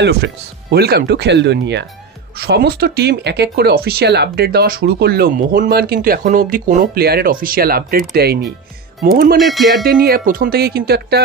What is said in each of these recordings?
Hello friends, welcome to খেল দুনিয়া। সমস্ত টিম এক এক করে অফিসিয়াল আপডেট দেওয়া শুরু করলেও মোহনবাগান কিন্তু এখনও অবধি কোনো প্লেয়ারের অফিসিয়াল আপডেট দেয়নি। মোহনবাগানের প্লেয়ারদের নিয়ে প্রথম থেকেই কিন্তু একটা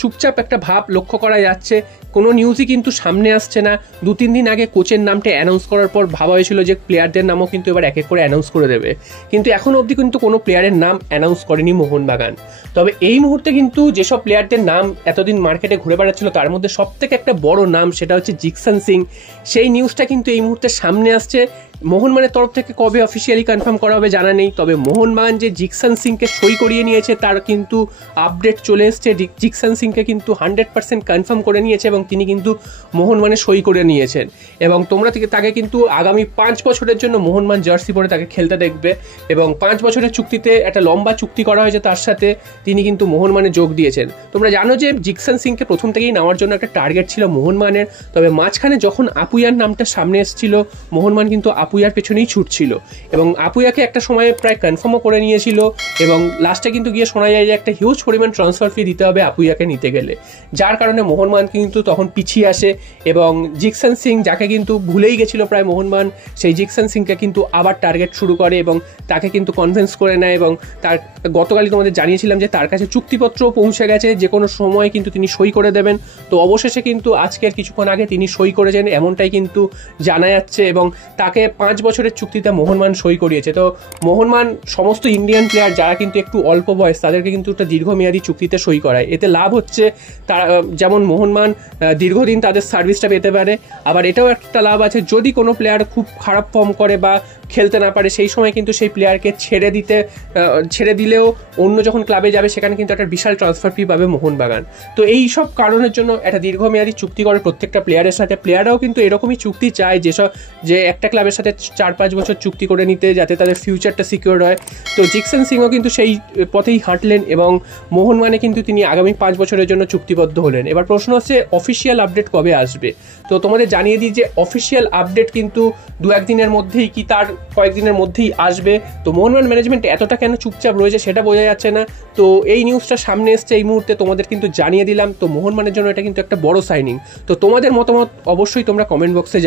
চুপচাপ একটা ভাব লক্ষ্য করা যাচ্ছে। কোনো নিউজই কিন্তু সামনে আসছে না। 2-3 দিন আগে কোচের নামটা অ্যানাউন্স করার পর ভাবা হয়েছিল যে প্লেয়ারদের নামও কিন্তু এবার এক এক করে অ্যানাউন্স করে দেবে, কিন্তু এখনও অবধি কিন্তু কোনো প্লেয়ারের নাম অ্যানাউন্স করেনি মোহনবাগান। তবে এই মুহূর্তে কিন্তু যেসব প্লেয়ারদের নাম এতদিন মার্কেটে ঘুরে বেড়াচ্ছিল তার মধ্যে সব থেকে একটা বড় নাম, সেটা হচ্ছে জিকসন সিং। সেই নিউজটা কিন্তু এই মুহূর্তে সামনে আসছে। মোহনবাগানের তরফ থেকে কবে অফিসিয়ালি কনফার্ম করা হবে জানা নেই, তবে মোহনবাগান যে জিকসন সিংকে সই করিয়ে নিয়েছে তার কিন্তু আপডেট চলে এসছে। জিকসন সিংকে কিন্তু 100% কনফার্ম করে নিয়েছে এবং তিনি কিন্তু মোহনবাগানে সই করে নিয়েছেন এবং তোমরা তাকে কিন্তু আগামী 5 বছরের জন্য মোহনবাগান জার্সি পরে তাকে খেলতে দেখবে এবং 5 বছরের চুক্তিতে একটা লম্বা চুক্তি করা হয়েছে তার সাথে। তিনি কিন্তু মোহনবাগানে যোগ দিয়েছেন। তোমরা জানো যে জিকসন সিংকে প্রথম থেকেই নেওয়ার জন্য একটা টার্গেট ছিল মোহনবাগানের, তবে মাঝখানে যখন আপুইয়ার নামটা সামনে এসেছিল মোহনবাগান কিন্তু আপুইয়ার পেছনেই ছুটছিল এবং আপুইয়াকে একটা সময়ে প্রায় কনফার্মও করে নিয়েছিল এবং লাস্টে কিন্তু গিয়ে শোনা যায় যে একটা হিউজ পরিমাণ ট্রান্সফার ফি দিতে হবে আপুইয়াকে নিতে গেলে, যার কারণে মোহনবাগান কিন্তু তখন পিছিয়ে আসে এবং জিকসন সিং যাকে কিন্তু ভুলেই গেছিল প্রায় মোহনবাগান, সেই জিকসন সিংকে কিন্তু আবার টার্গেট শুরু করে এবং তাকে কিন্তু কনভিন্স করে নেয় এবং তার গতকালই তোমাদের জানিয়েছিলাম যে তার কাছে চুক্তিপত্রও পৌঁছে গেছে, যে কোনো সময় কিন্তু তিনি সই করে দেবেন। তো অবশেষে কিন্তু আজকের কিছুক্ষণ আগে তিনি সই করেছেন এমনটাই কিন্তু জানা যাচ্ছে এবং তাকে 5 বছরের চুক্তিতে মোহনবাগান সই করিয়েছে। তো মোহনবাগান সমস্ত ইন্ডিয়ান প্লেয়ার যারা কিন্তু একটু অল্প বয়স তাদেরকে কিন্তু একটা দীর্ঘমেয়াদী চুক্তিতে সই করায়। এতে লাভ হচ্ছে তারা, যেমন মোহনবাগান দীর্ঘদিন তাদের সার্ভিসটা পেতে পারে, আবার এটাও একটা লাভ আছে যদি কোনো প্লেয়ার খুব খারাপ ফর্ম করে বা খেলতে না পারে সেই সময় কিন্তু সেই প্লেয়ারকে ছেড়ে দিলেও অন্য যখন ক্লাবে যাবে সেখানে কিন্তু একটা বিশাল ট্রান্সফার ফি পাবে মোহনবাগান। তো এই সব কারণের জন্য একটা দীর্ঘমেয়াদী চুক্তি করে প্রত্যেকটা প্লেয়ারের সাথে। প্লেয়াররাও কিন্তু এরকমই চুক্তি চায় যে একটা ক্লাবের সাথে 4-5 বছর চুক্তি করে নিতে, যাতে তাদের ফিউচারটা সিকিউর হয়। তো জিকসন সিংও কিন্তু সেই পথেই হাঁটলেন এবং মোহনবাগানে কিন্তু তিনি আগামী 5 বছরের জন্য চুক্তিবদ্ধ হলেন। এবার প্রশ্ন হচ্ছে অফিসিয়াল আপডেট কবে আসবে। তো তোমাদের জানিয়ে দিই যে অফিসিয়াল আপডেট কিন্তু 2-1 দিনের মধ্যেই কি তার কয়েকদিনের মধ্যেই আসবে। তো মোহনবাগান ম্যানেজমেন্ট এতটা কেন চুপচাপ রয়েছে সেটা বোঝা যাচ্ছে না। তো এই নিউজটা সামনে এসছে এই মুহূর্তে, তোমাদের কিন্তু জানিয়ে দিলাম। তো মোহনবাগানের জন্য এটা কিন্তু একটা বড় সাইনিং। তো তোমাদের মতামত অবশ্যই তোমরা কমেন্ট বক্সে